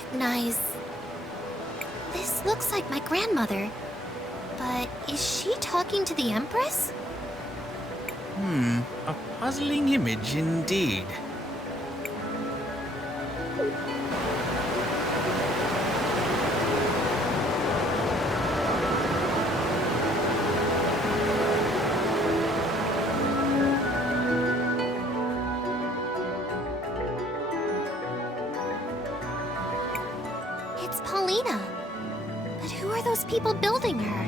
recognize... This looks like my grandmother. But is she talking to the Empress? A puzzling image indeed. It's Paulina. But who are those people building her?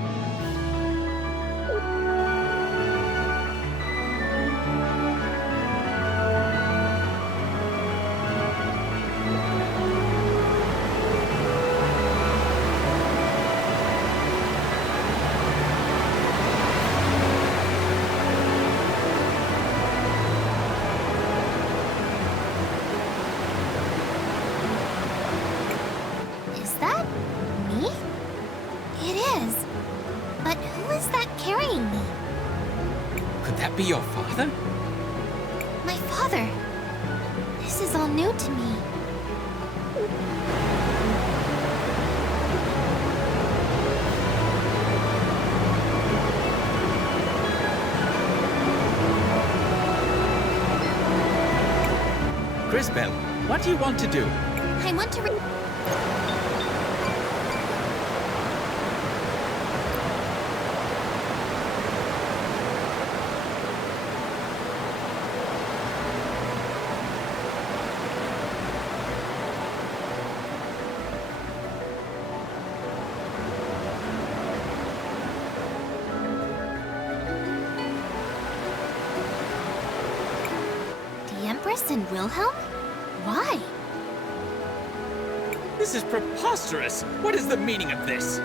Is that me? It is. But who is that carrying me? Could that be your father? My father. This is all new to me. Crisbell, what do you want to do? I want to The Empress and Wilhelm? Why? This is preposterous! What is the meaning of this?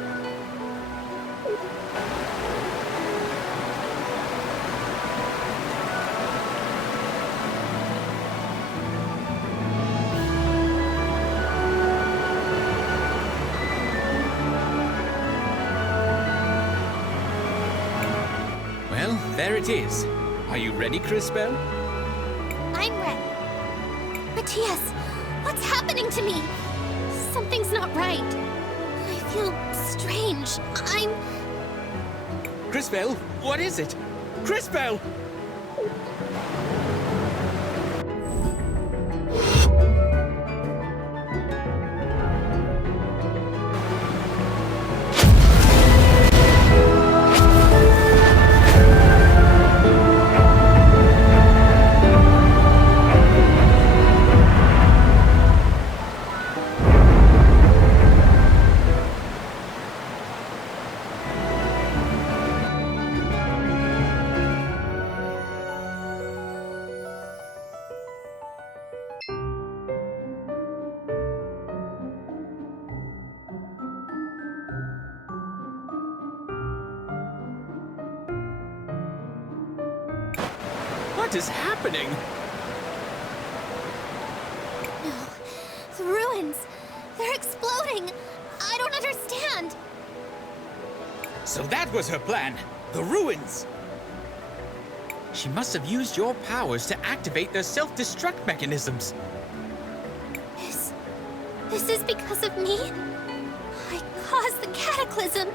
Well, there it is. Are you ready, Crisbell? I'm ready. Matthias, what's happening to me? Something's not right. I feel strange. Crisbell, what is it? Crisbell! What is happening? No. The ruins. They're exploding. I don't understand. So that was her plan. The ruins. She must have used your powers to activate their self-destruct mechanisms. This is because of me? I caused the cataclysm.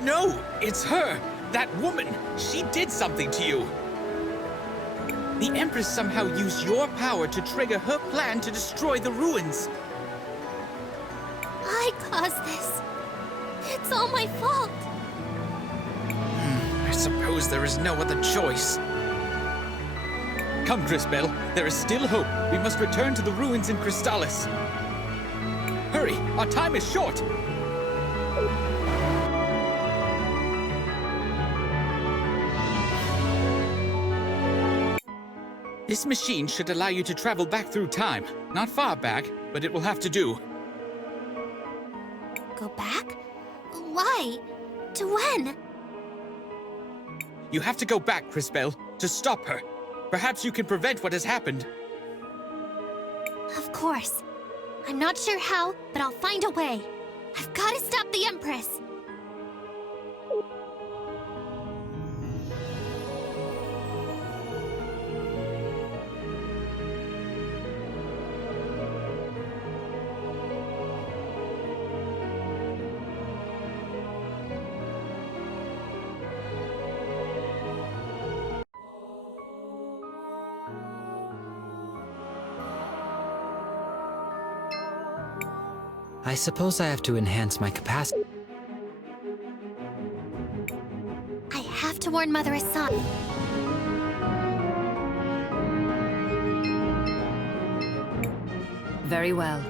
No, it's her. That woman. She did something to you. The Empress somehow used your power to trigger her plan to destroy the ruins. I caused this. It's all my fault. I suppose there is no other choice. Come, Crisbell. There is still hope. We must return to the ruins in Crystalis. Hurry! Our time is short! This machine should allow you to travel back through time. Not far back, but it will have to do. Go back? Why? To when? You have to go back, Crisbell, to stop her. Perhaps you can prevent what has happened. Of course. I'm not sure how, but I'll find a way. I've got to stop the Empress. I suppose I have to enhance my capacity. I have to warn Mother Asan. Very well.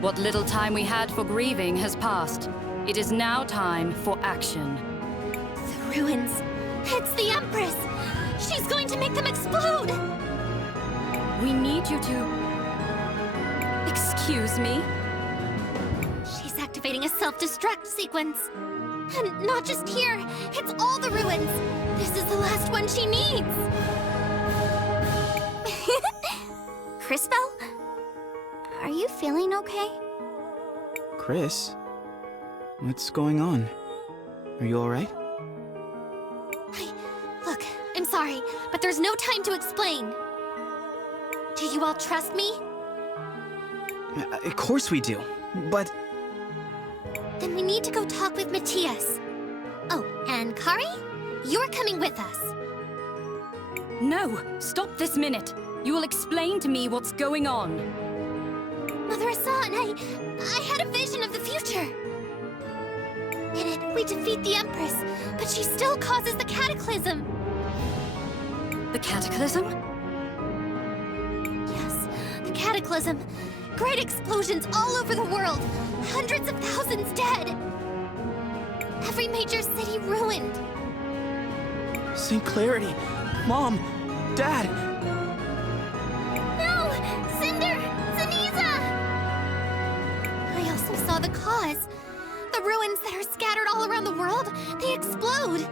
What little time we had for grieving has passed. It is now time for action. The ruins. It's the Empress! She's going to make them explode! We need you to... Excuse me? She's activating a self-destruct sequence. And not just here, it's all the ruins. This is the last one she needs. Crisbell? Are you feeling okay? Cris? What's going on? Are you alright? Look, I'm sorry, but there's no time to explain. Do you all trust me? Of course we do, but... Then we need to go talk with Matthias. Oh, and Kari? You're coming with us. No! Stop this minute! You will explain to me what's going on. Mother Asan, I had a vision of the future. In it, we defeat the Empress, but she still causes the cataclysm. The cataclysm? Yes, the cataclysm. Great explosions all over the world. Hundreds of thousands dead. Every major city ruined. St. Clarity! Mom! Dad! No! Cinder! Zaniza! I also saw the cause. The ruins that are scattered all around the world, they explode.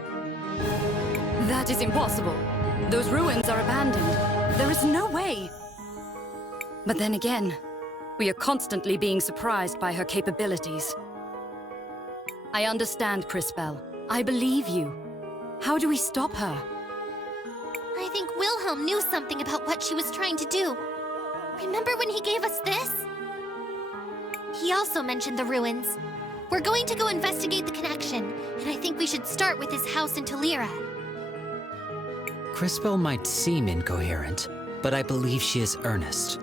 That is impossible. Those ruins are abandoned. There is no way. But then again, we are constantly being surprised by her capabilities. I understand, Crisbell. I believe you. How do we stop her? I think Wilhelm knew something about what she was trying to do. Remember when he gave us this? He also mentioned the ruins. We're going to go investigate the connection, and I think we should start with his house in Talira. Crisbell might seem incoherent, but I believe she is earnest.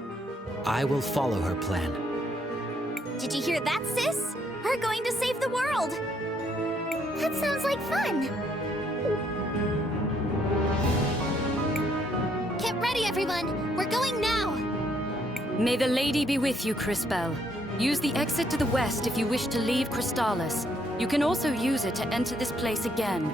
I will follow her plan. Did you hear that, sis? We're going to save the world! That sounds like fun! Get ready, everyone! We're going now! May the lady be with you, Crisbell. Use the exit to the west if you wish to leave Cristalis. You can also use it to enter this place again.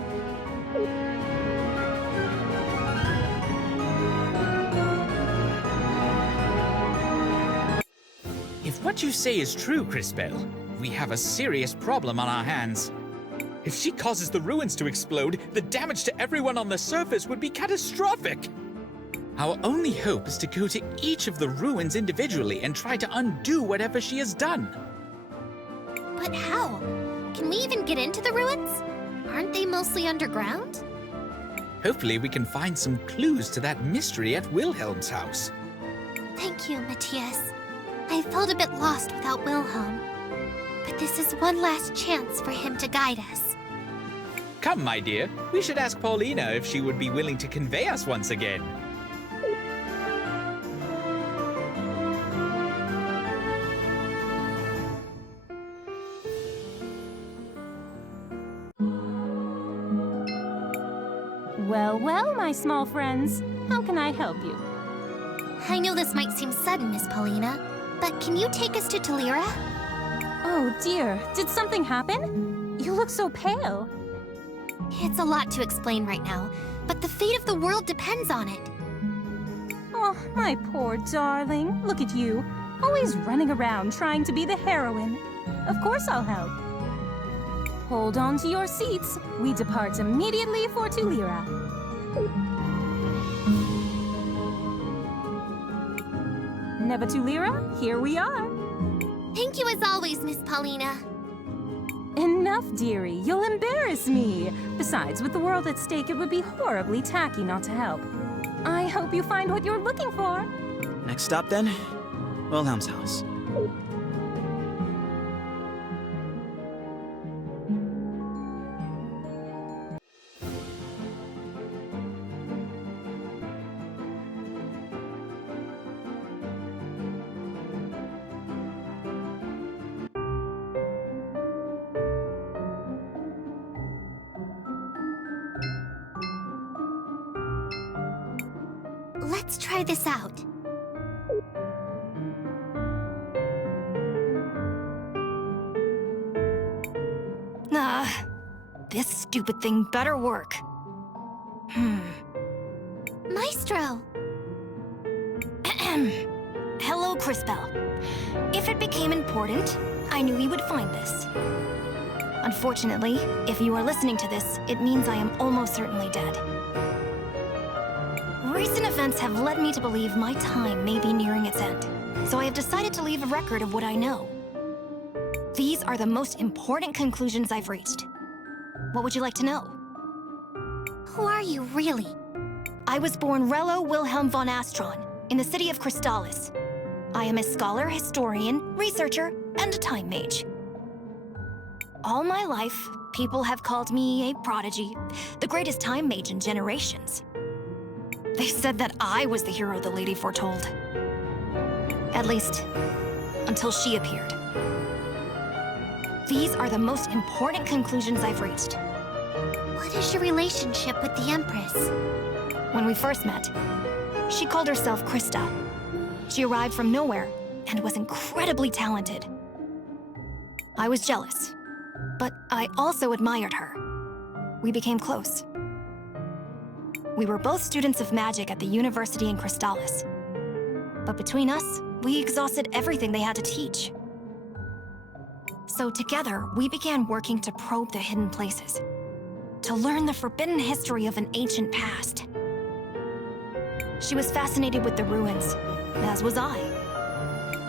If what you say is true, Crisbell, we have a serious problem on our hands. If she causes the ruins to explode, the damage to everyone on the surface would be catastrophic. Our only hope is to go to each of the ruins individually and try to undo whatever she has done. But how? Can we even get into the ruins? Aren't they mostly underground? Hopefully we can find some clues to that mystery at Wilhelm's house. Thank you, Matthias. I felt a bit lost without Wilhelm. But this is one last chance for him to guide us. Come, my dear, we should ask Paulina if she would be willing to convey us once again. Well, well, my small friends. How can I help you? I know this might seem sudden, Miss Paulina, but can you take us to Talira? Oh dear, did something happen? You look so pale. It's a lot to explain right now, but the fate of the world depends on it. Oh, my poor darling. Look at you, always running around trying to be the heroine. Of course I'll help. Hold on to your seats. We depart immediately for Talira. Never Talira, here we are. Thank you as always, Miss Paulina. Enough, dearie. You'll embarrass me. Besides, with the world at stake, it would be horribly tacky not to help. I hope you find what you're looking for. Next stop then? Wilhelm's house. Let's try this out. This stupid thing better work. Maestro! Hello, Crisbell. If it became important, I knew you would find this. Unfortunately, if you are listening to this, it means I am almost certainly dead. Recent events have led me to believe my time may be nearing its end, so I have decided to leave a record of what I know. These are the most important conclusions I've reached. What would you like to know? Who are you, really? I was born Rello Wilhelm von Astron in the city of Cristalis. I am a scholar, historian, researcher, and a time mage. All my life, people have called me a prodigy, the greatest time mage in generations. They said that I was the hero the lady foretold. At least, until she appeared. These are the most important conclusions I've reached. What is your relationship with the Empress? When we first met, she called herself Krista. She arrived from nowhere and was incredibly talented. I was jealous, but I also admired her. We became close. We were both students of magic at the university in Cristalis. But between us, we exhausted everything they had to teach. So together, we began working to probe the hidden places, to learn the forbidden history of an ancient past. She was fascinated with the ruins, as was I.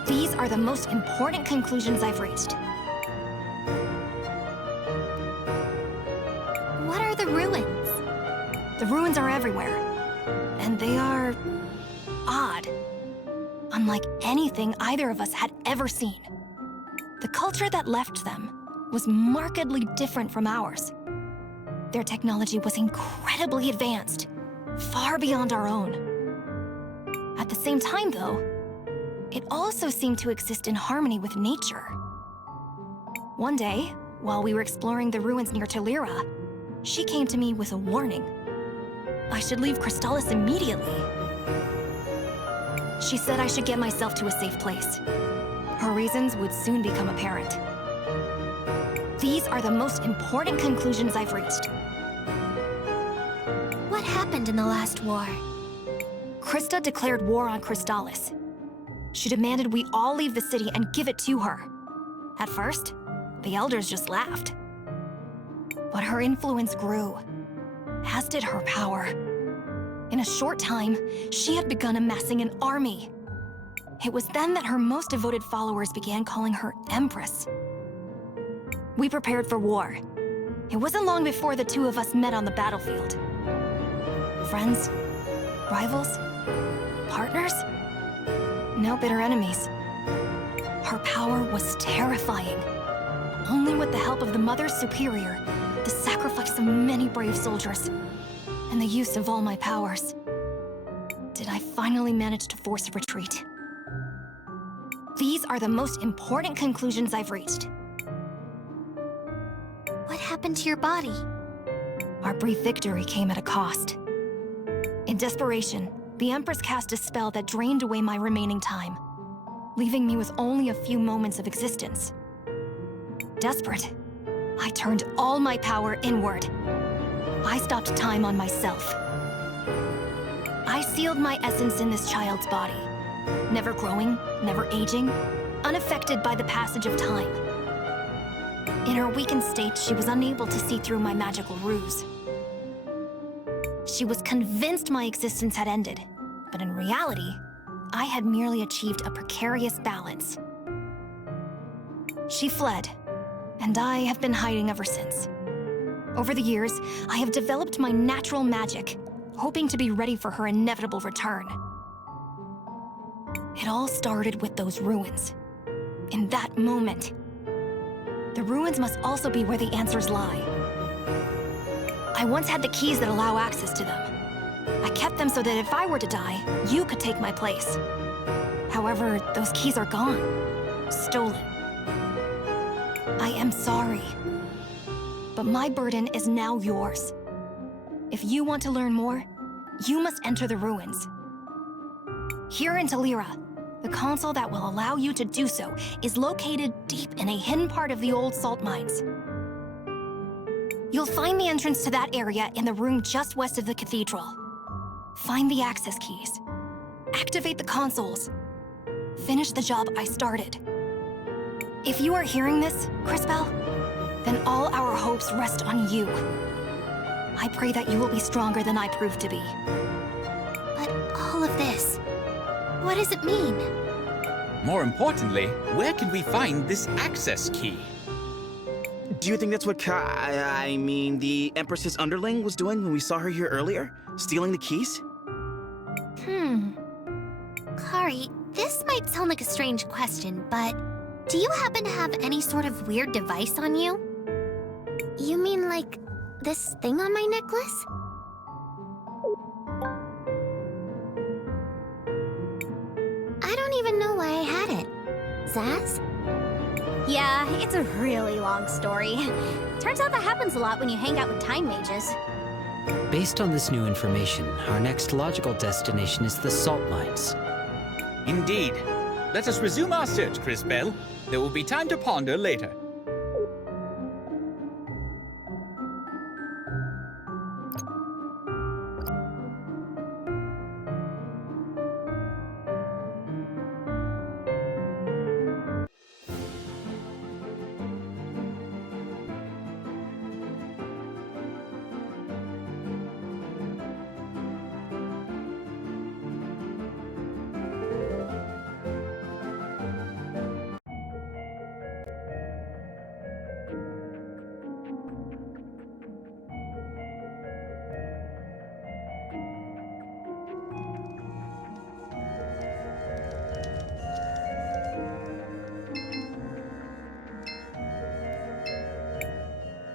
These are the most important conclusions I've reached. What are the ruins? The ruins are everywhere, and they are odd, unlike anything either of us had ever seen. The culture that left them was markedly different from ours. Their technology was incredibly advanced, far beyond our own. At the same time, though, it also seemed to exist in harmony with nature. One day, while we were exploring the ruins near Telira, she came to me with a warning. I should leave Cristalis immediately. She said I should get myself to a safe place. Her reasons would soon become apparent. These are the most important conclusions I've reached. What happened in the last war? Krista declared war on Cristalis. She demanded we all leave the city and give it to her. At first, the elders just laughed. But her influence grew, as did her power. In a short time, she had begun amassing an army. It was then that her most devoted followers began calling her Empress. We prepared for war. It wasn't long before the two of us met on the battlefield. Friends? Rivals? Partners? No bitter enemies. Her power was terrifying. Only with the help of the Mother Superior, the sacrifice of many brave soldiers, and the use of all my powers, did I finally manage to force a retreat. These are the most important conclusions I've reached. What happened to your body? Our brief victory came at a cost. In desperation, the Empress cast a spell that drained away my remaining time, leaving me with only a few moments of existence. Desperate, I turned all my power inward. I stopped time on myself. I sealed my essence in this child's body, never growing, never aging, unaffected by the passage of time. In her weakened state, she was unable to see through my magical ruse. She was convinced my existence had ended, but in reality, I had merely achieved a precarious balance. She fled, and I have been hiding ever since. Over the years, I have developed my natural magic, hoping to be ready for her inevitable return. It all started with those ruins. In that moment, the ruins must also be where the answers lie. I once had the keys that allow access to them. I kept them so that if I were to die, you could take my place. However, those keys are gone. Stolen. I am sorry. But my burden is now yours. If you want to learn more, you must enter the ruins. Here in Talira, the console that will allow you to do so is located deep in a hidden part of the old salt mines. You'll find the entrance to that area in the room just west of the cathedral. Find the access keys. Activate the consoles. Finish the job I started. If you are hearing this, Crisbell, then all our hopes rest on you. I pray that you will be stronger than I proved to be. But all of this, what does it mean? More importantly, where can we find this access key? Do you think that's what I mean, the Empress's underling was doing when we saw her here earlier? Stealing the keys? Kari, this might sound like a strange question, but do you happen to have any sort of weird device on you? You mean like this thing on my necklace? I don't even know why I had it. Zaz? Yeah, it's a really long story. Turns out that happens a lot when you hang out with Time Mages. Based on this new information, our next logical destination is the salt mines. Indeed. Let us resume our search, Crisbell. There will be time to ponder later.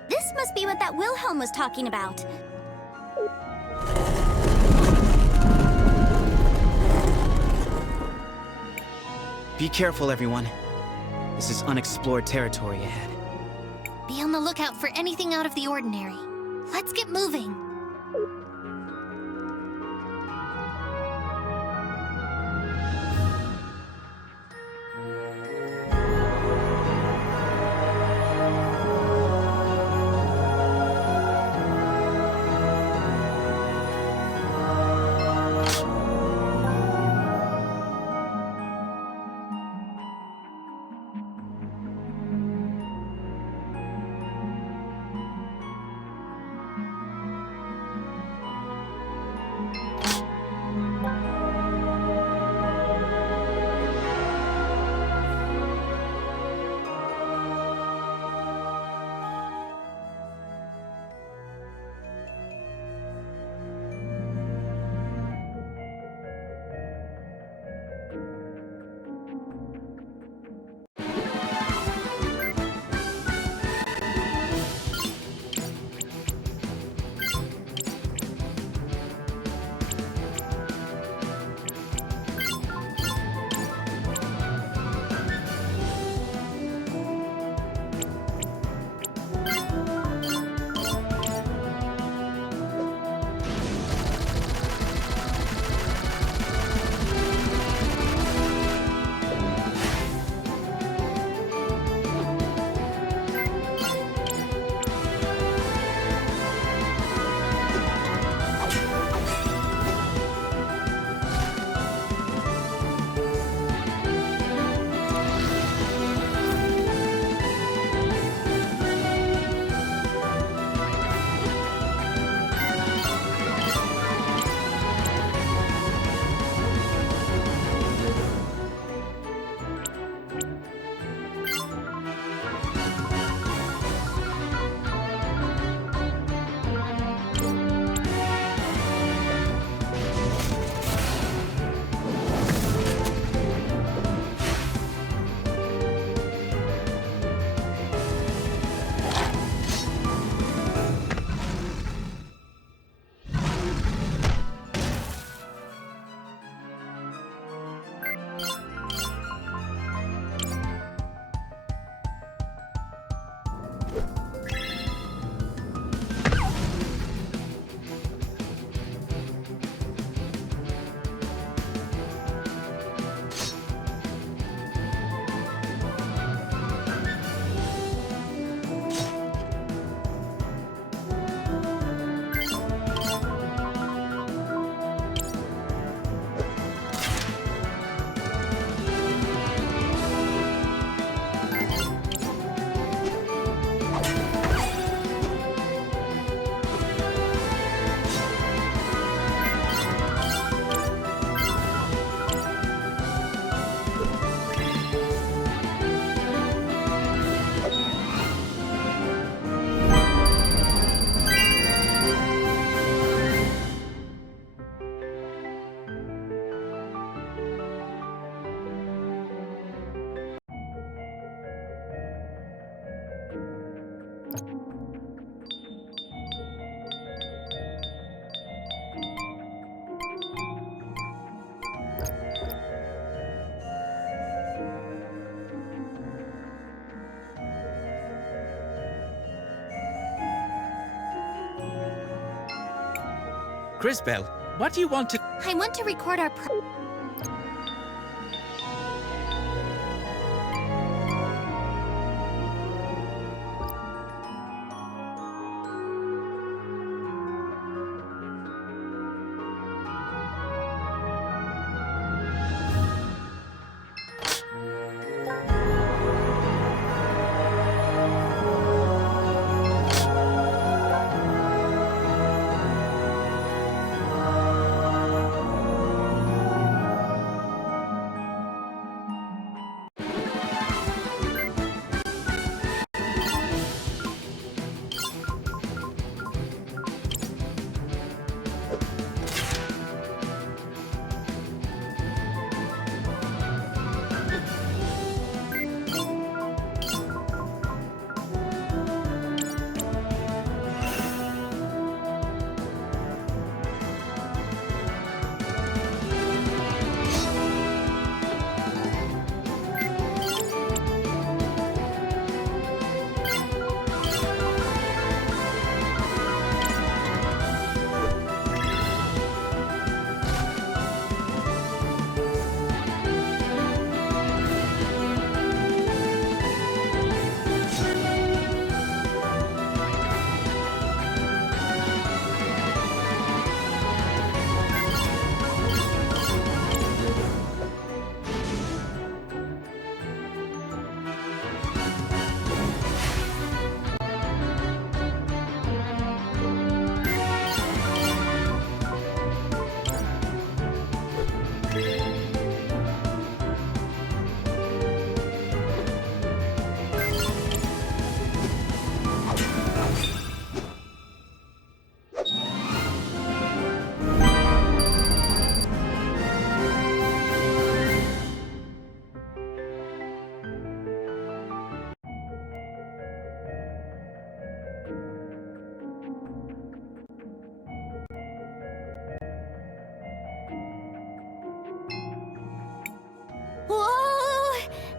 This must be what that Wilhelm was talking about. Be careful, everyone. This is unexplored territory ahead. Be on the lookout for anything out of the ordinary. Let's get moving. Crisbell, what do you want to... I want to record our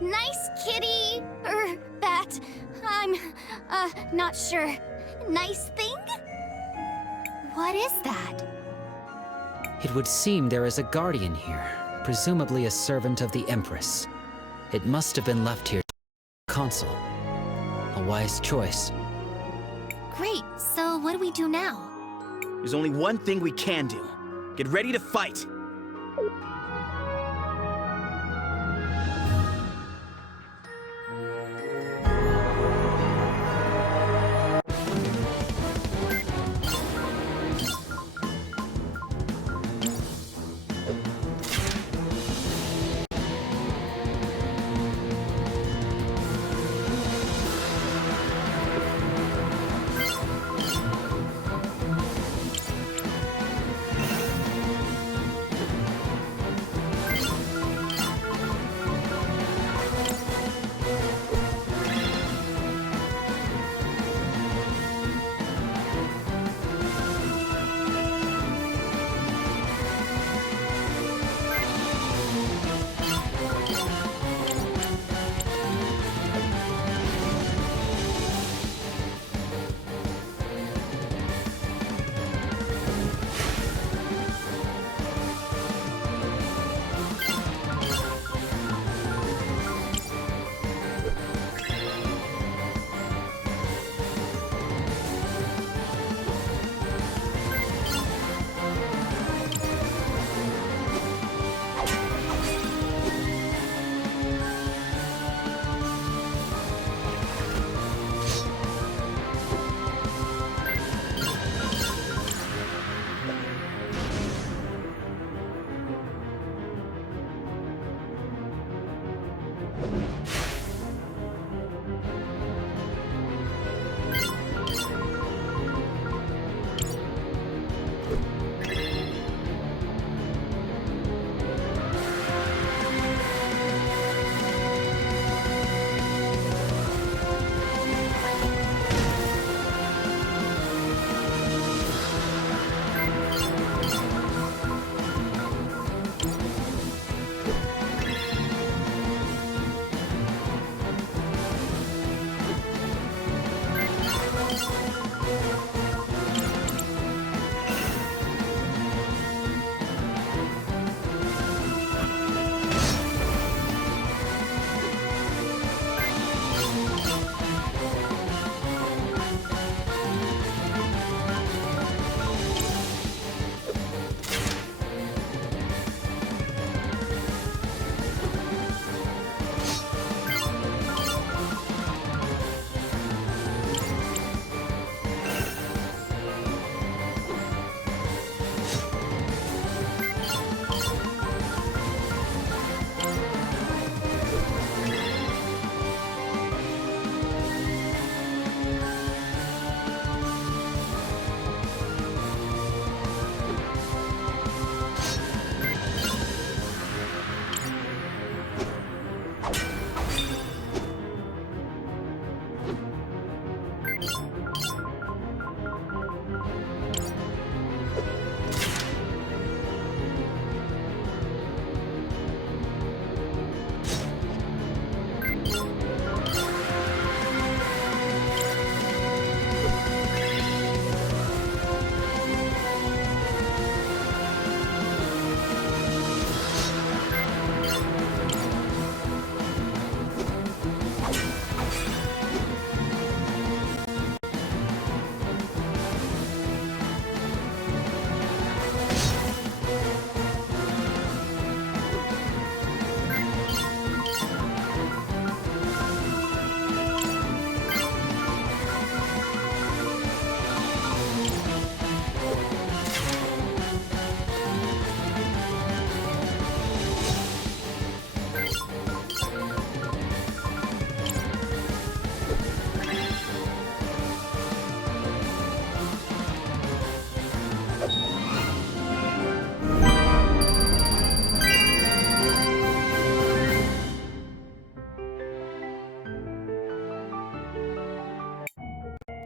nice kitty, bat. I'm, not sure. Nice thing? What is that? It would seem there is a guardian here, presumably a servant of the Empress. It must have been left here console. A wise choice. Great, so what do we do now? There's only one thing we can do. Get ready to fight!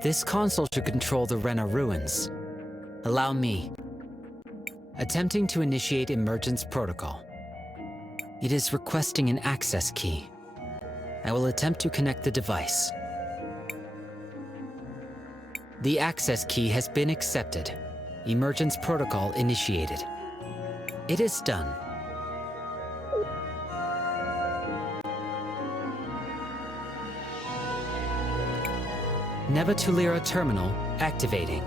This console should control the Rena ruins. Allow me. Attempting to initiate emergence protocol. It is requesting an access key. I will attempt to connect the device. The access key has been accepted. Emergence protocol initiated. It is done. Nebatulira terminal activating.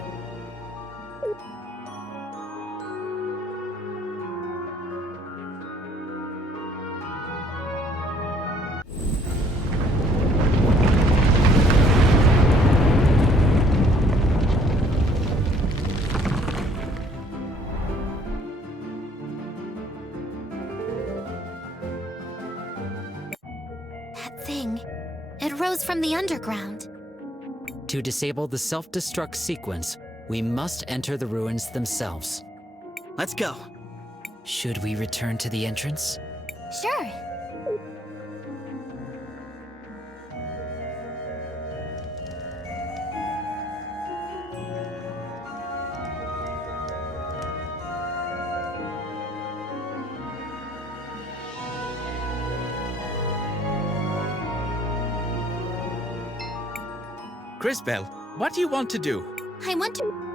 That thing, it rose from the underground. To disable the self-destruct sequence, we must enter the ruins themselves. Let's go. Should we return to the entrance? Sure. Crisbell, what do you want to do? I want to...